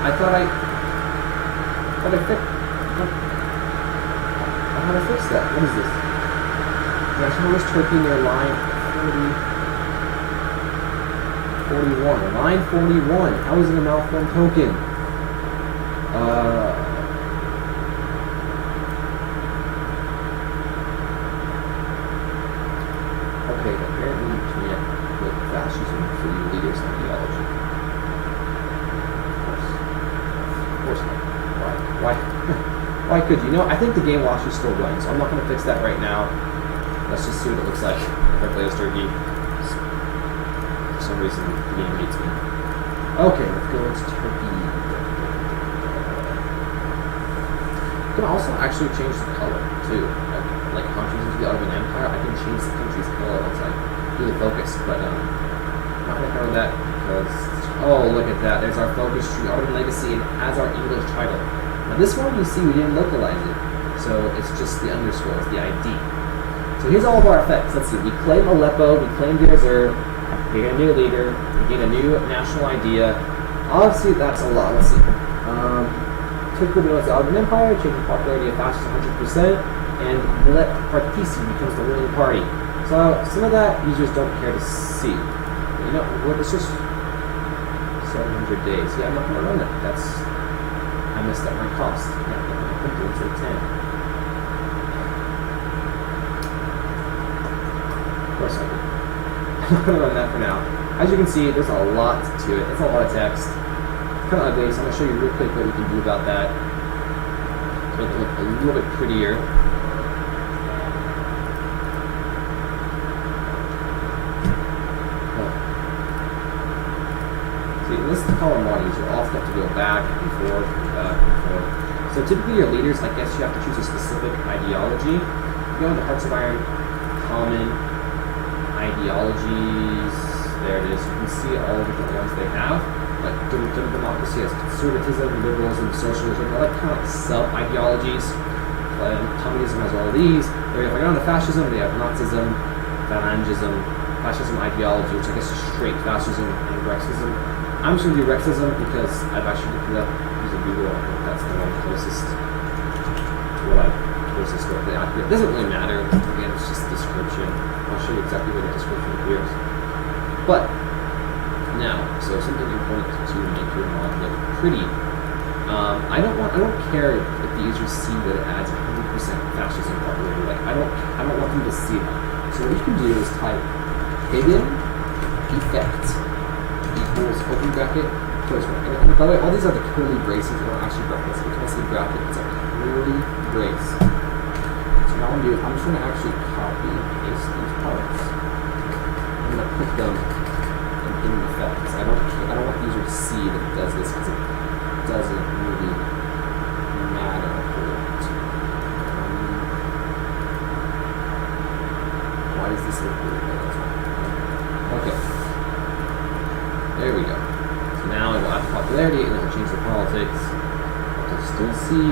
I thought I fixed. how to fix that. What is this? Nationalist Turkey near line 41. Line 41. How is it a malformed token? Okay, apparently you can't put fascism for your leader's ideology. Of course not. Why? Why could you? I think the game will actually still run, so I'm not going to fix that right now. Let's just see what it looks like if I play as Turkey. For some reason, the game hates me. Okay, let's go into Turkey. You can also actually change the color, too. Like countries into the Ottoman Empire, I can change the country's color once I do the focus, but I'm not going to cover that because, oh, look at that. There's our focus tree, Ottoman Legacy, and it has our English title. Now this one, you see, we didn't localize it, so it's just the underscore, it's the ID. So here's all of our effects. Let's see, we claim Aleppo, we claim Deir Zur, we get a new leader, we get a new national idea. Obviously, that's a lot. Let's see. Turkey becomes the Ottoman Empire, changing popularity of fascists 100%, and Millet Partisi becomes the ruling party. So some of that users don't care to see. It's just 700 days. Yeah, I'm not going to run that. I missed up my cost. Yeah, I'm going to put it to 10. Of course I did. I'm not going to run that for now. As you can see, there's a lot to it. It's a lot of text. It's kind of ugly, so I'm going to show you real quick what we can do about that. To make it look a little bit prettier. This is the column bodies. You often have to go back and forth and back and forth. So typically your leaders, I guess you have to choose a specific ideology. You go into Hearts of Iron, Common, Ideologies. There it is. You can see all the different ones they have. Like democracy has conservatism, liberalism, socialism. They're like kind of sub-ideologies. Communism has all of these. If I go into fascism, they have Nazism, Phalangism, fascism ideology, which I guess is straight fascism and Brexism. I'm just going to do Rexism because I've actually looked it up using Google. I think that's the one closest to what I was historically accurate. It doesn't really matter. Again, it's just a description. I'll show you exactly where the description appears. But now, so something important to make your mod look pretty. I don't care if the users see that it adds 100% fascism popularity. Like I don't want them to see that. So what you can do is type hidden effect equals open bracket close bracket. And by the way, all these are the curly braces. They're not actually brackets. When I say bracket, it's a curly brace. So now I'm just going to actually copy and paste these parts. I'm going to put them in hidden effects. I don't want the user to see that it does this because it doesn't really matter a whole lot. Why does this look really good? Okay. There we go. So now it will add popularity and it will change the politics. You'll still see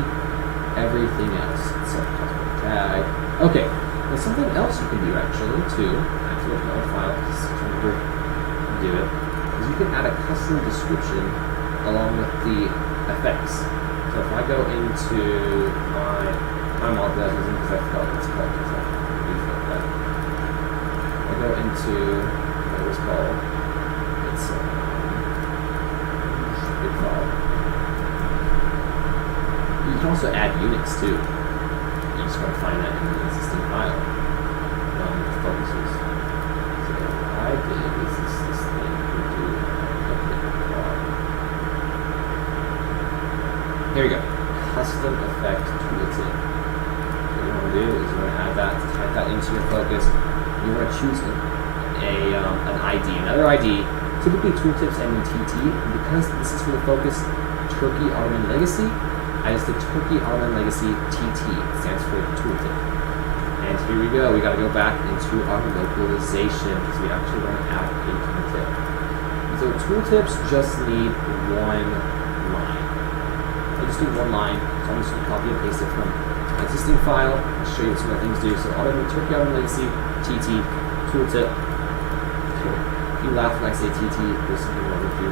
everything else except cosmic tag. Okay. There's something else you can do actually too. Actually, there's another file. Just remember to do it. Is you can add a custom description along with the effects. So if I go into my mod that isn't because I forgot what it's called. I go into what it was called. It's big file. You can also add units too. You just want to find that in the existing file. Focuses. So what I did is this thing we do. Here we go. Custom effect tooltip. So what you want to do is you want to add that, type that into your focus. You want to choose an ID, another ID. Typically tooltips end in TT, and because this is for the focus Turkey Ottoman Legacy, I just did Turkey Ottoman Legacy TT. It stands for tooltip. And here we go. We got to go back into our localization because we actually want to add a tooltip. So tooltips just need one line. I just do one line, so I'm just going to copy and paste it from my existing file. I'll show you what some of the things do. So Turkey Ottoman Legacy TT tooltip. You laugh when I say TT, there's something wrong with you.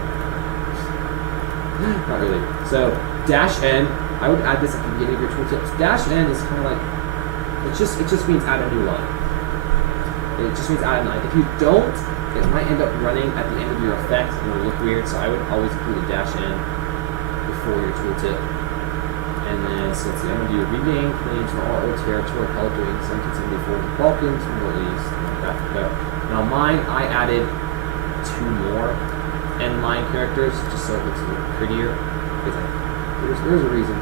Not really. So, -N, I would add this at the beginning of your tooltips. -N is kind of like It just means add a new line. It just means add a line. If you don't, it might end up running at the end of your effect and it'll look weird. So I would always include a dash in before your tooltip. And then so let's see, I'm gonna do regain claims for all old territory held during 1774 in the Balkans, Middle East, North Africa. Now mine, I added 2 more end line characters just so it looks a little prettier. There's a reason.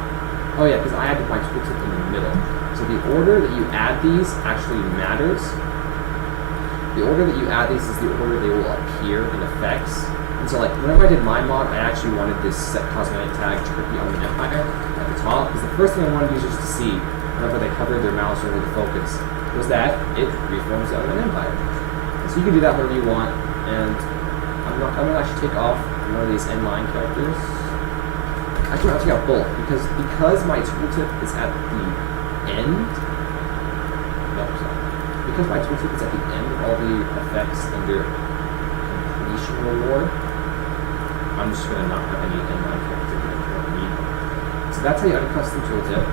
Oh yeah, because I added my tooltip in the middle. So the order that you add these actually matters. The order that you add these is the order they will appear in effects. And so like whenever I did my mod, I actually wanted this set cosmetic tag Trippy on the Empire at the top, because the first thing I wanted users to see whenever they hovered their mouse over the focus was that it reforms the Ottoman Empire. And so you can do that wherever you want, and I'm gonna actually take off one of these end line characters. Actually, I'll take out both because my tooltip is at the end. No, sorry. Because my tooltip is at the end of all the effects under completion reward, I'm just gonna not have any inline characters that I don't need. So that's how you uncustom tooltip.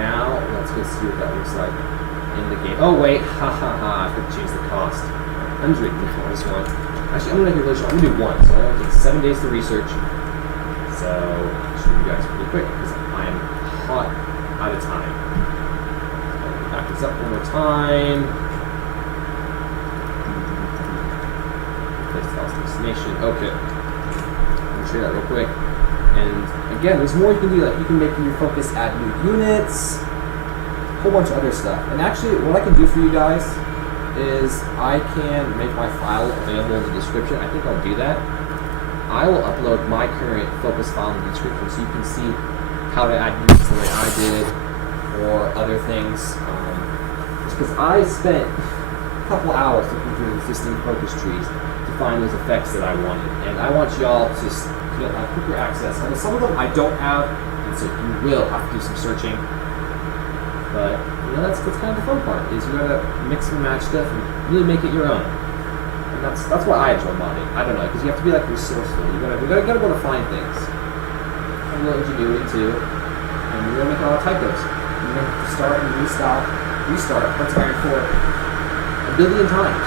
Now let's go see what that looks like in the game. Oh wait, ha ha ha! I have to change the cost. 100 for this one. Actually, I'm gonna make it really short. I'm gonna do 1, so I'm gonna take 7 days to research. So I'll show you guys pretty quick because I am hot out of time. I'll back this up one more time. Place the house destination. Okay. I'm gonna show you that real quick. And again, there's more you can do. Like you can make your focus add new units, a whole bunch of other stuff. And actually, what I can do for you guys is I can make my file available in the description. I think I'll do that. I will upload my current focus file in the description so you can see how to add units the way I did or other things. Just because I spent a couple hours looking through existing focus trees to find those effects that I wanted. And I want y'all to get quicker access. I mean, some of them I don't have, and so you will have to do some searching. But you know, that's kind of the fun part, is you gotta mix and match stuff and really make it your own. And that's why I enjoy modding. I don't know, because you have to be like resourceful. You gotta be able to find things. And a little ingenuity too. And you're gonna make a lot of typos. You're gonna have to start and restart Hearts of Iron 4 a billion times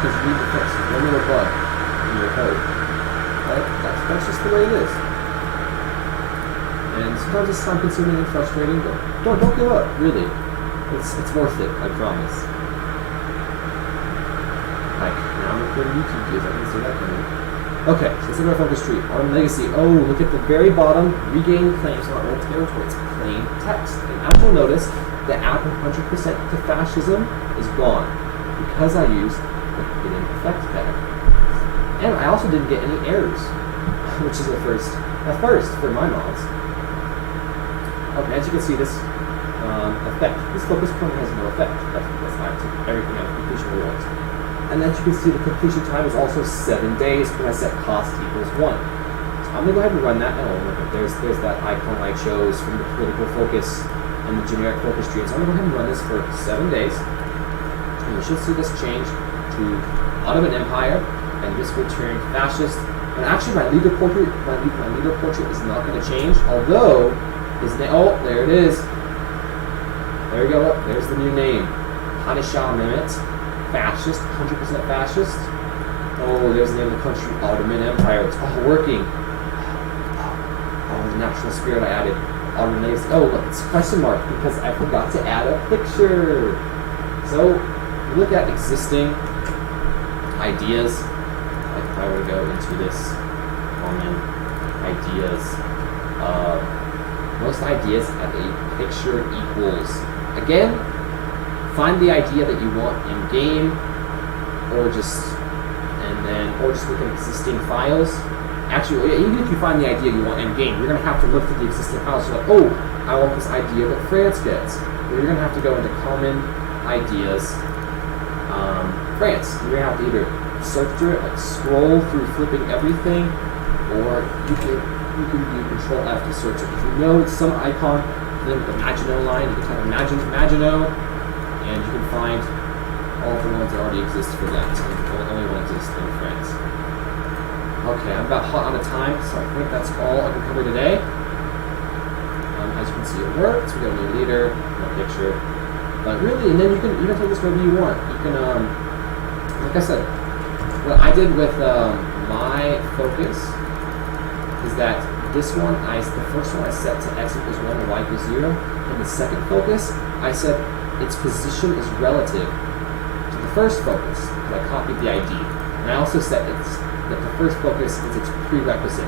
because you need to fix one little bug in your code. Right? That's just the way it is. And sometimes it's time consuming and frustrating, but don't give up, really. It's worth it, I promise. Like, now I'm recording YouTube videos, I can see that coming. Okay, so let's look at our focus tree. Our legacy. Oh, look at the very bottom. Regain claims on our old territory. It's plain text. And as you'll notice, the add 100% to fascism is gone because I used the hidden effect tag. And I also didn't get any errors, which is a first for my mods. Okay, as you can see, this this focus point has no effect. That's because I took everything out of completion rewards. And as you can see, the completion time is also 7 days when I set cost equals 1. So I'm gonna go ahead and run that now. There's that icon I chose from the political focus and the generic focus tree. So I'm gonna go ahead and run this for 7 days. And you should see this change to Ottoman Empire, and this will turn fascist. And actually, my leader portrait is not going to change, although his name. Oh, there it is. There we go. There's the new name. Padishah Mehmet, fascist, 100% fascist. Oh, there's the name of the country, Ottoman Empire. It's all working. Oh, the national spirit I added. Ottoman legacy. Oh, look, it's a question mark because I forgot to add a picture. So, you look at existing ideas. Like if I were to go into this common ideas, most ideas have a picture equals. Again, find the idea that you want in game, or just look at existing files. Actually, even if you find the idea you want in game, you're gonna have to look at the existing files. So like, oh, I want this idea that France gets. Well, you're gonna have to go into common ideas, France. You're gonna have to either search through it, like scroll through flipping everything, or you can do Control F to search it. If you know it's some icon, then the Maginot line, you can type Maginot, and you can find all the ones that already exist for that. So only one exists in France. Okay, I'm about hot out of time, so I think that's all I can cover today. as you can see, it works. We got a new leader, no picture. But really, and then you can take this wherever you want. You can, like I said, what I did with my focus is that this one, the first one I set to x equals 1 and y equals 0. And the second focus, I said its position is relative to the first focus. I copied the ID. And I also said that the first focus is its prerequisite.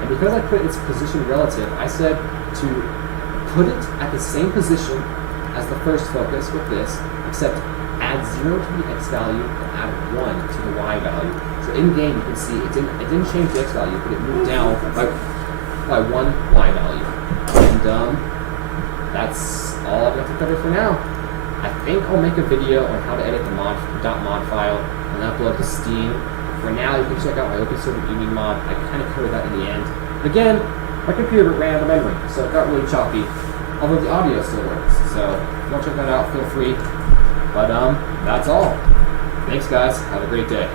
And because I put its position relative, I said to put it at the same position as the first focus with this, except add 0 to the x value and add 1 to the y value. So in game, you can see it didn't change the x value, but it moved down by 1 y value. And that's all I've got to cover for now. I think I'll make a video on how to edit the .mod file and upload to Steam. For now, you can check out my open source Union mod. I kind of covered that in the end. Again, my computer ran out of memory, so it got really choppy. Although the audio still works, so if you want to check that out, feel free. But that's all. Thanks, guys. Have a great day.